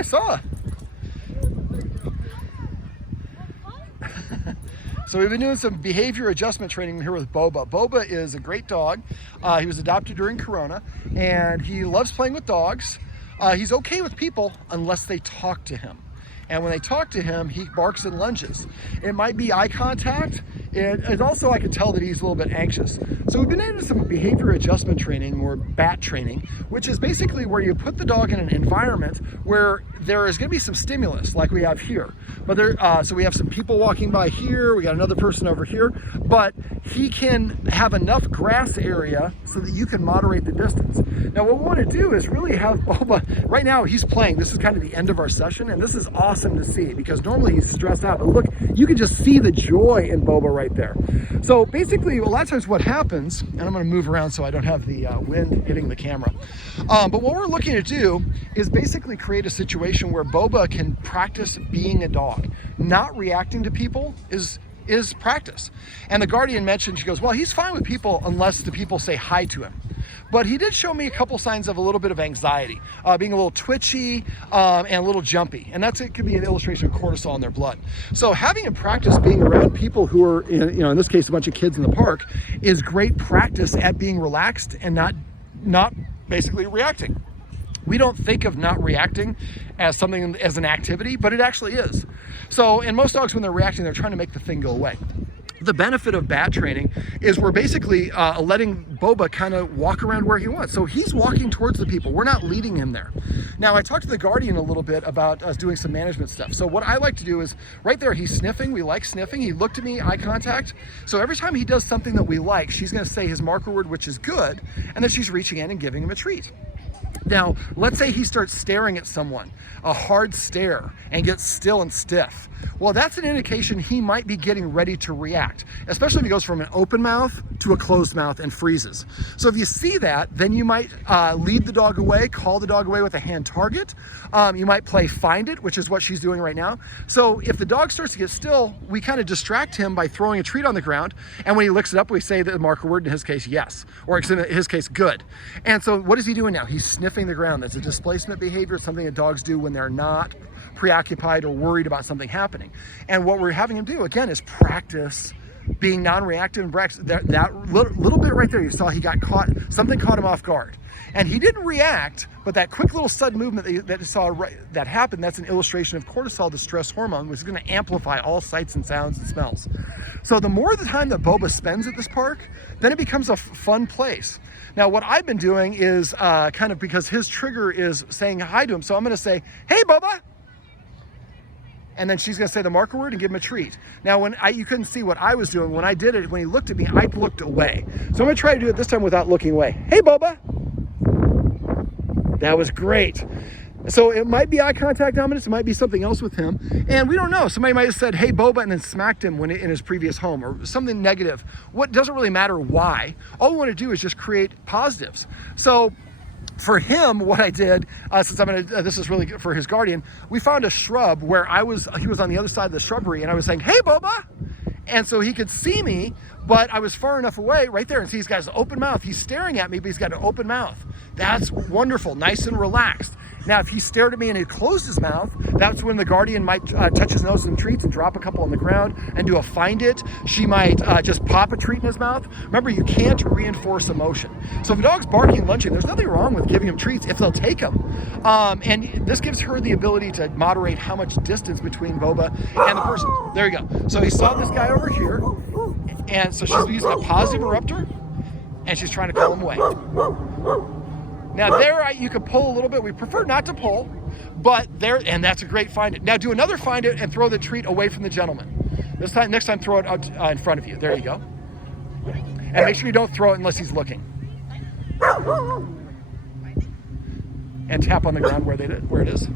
I saw. So we've been doing some behavior adjustment training here with Boba. Boba is a great dog. He was adopted during Corona, and he loves playing with dogs. He's okay with people unless they talk to him. And when they talk to him, he barks and lunges. It might be eye contact. And also I can tell that he's a little bit anxious. So we've been into some behavior adjustment training, or BAT training, which is basically where you put the dog in an environment where there is gonna be some stimulus like we have here. But so we have some people walking by here, we got another person over here, but he can have enough grass area so that you can moderate the distance. Now what we wanna do is really have Boba, right now he's playing, this is kind of the end of our session, and this is awesome to see because normally he's stressed out, but look, you can just see the joy in Boba right there. So basically, a lot of times what happens, and I'm gonna move around so I don't have the wind hitting the camera, but what we're looking to do is basically create a situation where Boba can practice being a dog. Not reacting to people is practice. And the guardian mentioned, she goes, well, he's fine with people unless the people say hi to him. But he did show me a couple signs of a little bit of anxiety, being a little twitchy and a little jumpy. And it could be an illustration of cortisol in their blood. So having him practice being around people who are, in this case, a bunch of kids in the park, is great practice at being relaxed and not basically reacting. We don't think of not reacting as something, as an activity, but it actually is. So, and most dogs, when they're reacting, they're trying to make the thing go away. The benefit of BAT training is we're basically letting Boba kind of walk around where he wants. So he's walking towards the people. We're not leading him there. Now, I talked to the guardian a little bit about us doing some management stuff. So what I like to do is, right there, he's sniffing. We like sniffing. He looked at me, eye contact. So every time he does something that we like, she's going to say his marker word, which is good, and then she's reaching in and giving him a treat. Now, let's say he starts staring at someone, a hard stare, and gets still and stiff. Well, that's an indication he might be getting ready to react, especially if he goes from an open mouth to a closed mouth and freezes. So if you see that, then you might lead the dog away, call the dog away with a hand target. You might play find it, which is what she's doing right now. So if the dog starts to get still, we kind of distract him by throwing a treat on the ground. And when he licks it up, we say the marker word, in his case, yes, or in his case, good. And so what is he doing now? He's sniffing the ground. That's a displacement behavior. It's something that dogs do when they're not preoccupied or worried about something happening. And what we're having him do, again, is practice being non-reactive and practice. That little bit right there, you saw he got caught, something caught him off guard. And he didn't react, but that quick little sudden movement that you saw that happened, that's an illustration of cortisol, the stress hormone, which is going to amplify all sights and sounds and smells. So the more the time that Boba spends at this park, then it becomes a fun place. Now, what I've been doing is kind of, because his trigger is saying hi to him, so I'm going to say, hey, Boba. And then she's going to say the marker word and give him a treat. Now, you couldn't see what I was doing. When I did it, when he looked at me, I looked away. So I'm going to try to do it this time without looking away. Hey, Boba. That was great. So it might be eye contact dominance. It might be something else with him. And we don't know. Somebody might have said, hey, Boba, and then smacked him in his previous home, or something negative. What doesn't really matter why. All we want to do is just create positives. So for him, what I did, since this is really good for his guardian, we found a shrub where he was on the other side of the shrubbery, and I was saying, hey, Boba. And so he could see me, but I was far enough away right there. And see, he's got his open mouth. He's staring at me, but he's got an open mouth. That's wonderful, nice and relaxed. Now, if he stared at me and he closed his mouth, that's when the guardian might touch his nose and treats and drop a couple on the ground and do a find it. She might just pop a treat in his mouth. Remember, you can't reinforce emotion. So if a dog's barking and lunging, there's nothing wrong with giving him treats if they'll take them. And this gives her the ability to moderate how much distance between Boba and the person. There you go. So he saw this guy over here, and so she's using a positive eruptor, and she's trying to call him away. Now there, you could pull a little bit. We prefer not to pull, but there, and that's a great find it. Now do another find it and throw the treat away from the gentleman. Next time throw it out in front of you. There you go. And make sure you don't throw it unless he's looking. And tap on the ground where it is.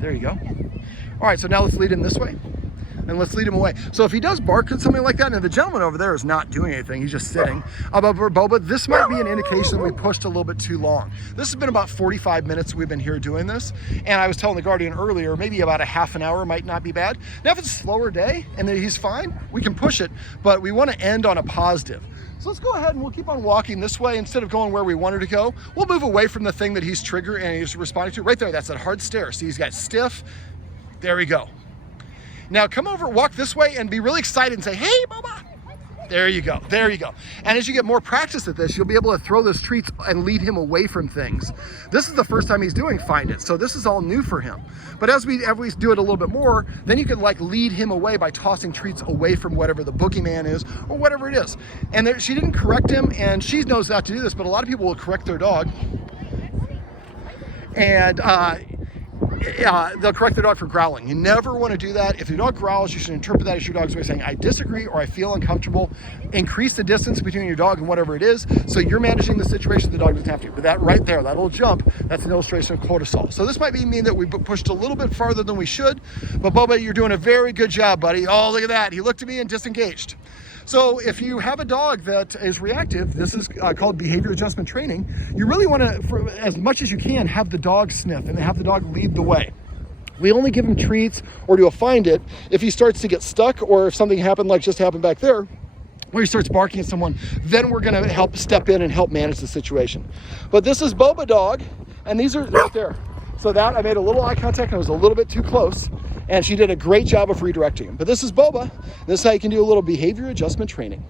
There you go. All right, so now let's lead him this way. And let's lead him away. So if he does bark at something like that, and the gentleman over there is not doing anything, he's just sitting. But for Boba, this might be an indication that we pushed a little bit too long. This has been about 45 minutes we've been here doing this. And I was telling the guardian earlier, maybe about a half an hour might not be bad. Now, if it's a slower day and that he's fine, we can push it, but we want to end on a positive. So let's go ahead and we'll keep on walking this way. Instead of going where we wanted to go, we'll move away from the thing that he's triggering and he's responding to. Right there, that's that hard stare. See, he's got stiff. There we go. Now come over, walk this way and be really excited and say, hey, Boba. There you go, there you go. And as you get more practice at this, you'll be able to throw those treats and lead him away from things. This is the first time he's doing Find It, so this is all new for him. But as we do it a little bit more, then you can like lead him away by tossing treats away from whatever the boogeyman is or whatever it is. And there, she didn't correct him, and she knows not to do this, but a lot of people will correct their dog. And they'll correct their dog for growling. You never want to do that. If your dog growls, you should interpret that as your dog's way of saying, I disagree or I feel uncomfortable. Increase the distance between your dog and whatever it is, so you're managing the situation, the dog doesn't have to. But that right there, that little jump, that's an illustration of cortisol. So this might mean that we pushed a little bit farther than we should, but Boba, you're doing a very good job, buddy. Oh, look at that. He looked at me and disengaged. So if you have a dog that is reactive, this is called behavior adjustment training. You really want to, as much as you can, have the dog sniff and have the dog lead the way. We only give him treats or do a Find It if he starts to get stuck, or if something happened like just happened back there, where he starts barking at someone, then we're going to help step in and help manage the situation. But this is Boba dog, and these are right there. So that I made a little eye contact and I was a little bit too close, and she did a great job of redirecting him. But this is Boba. This is how you can do a little behavior adjustment training.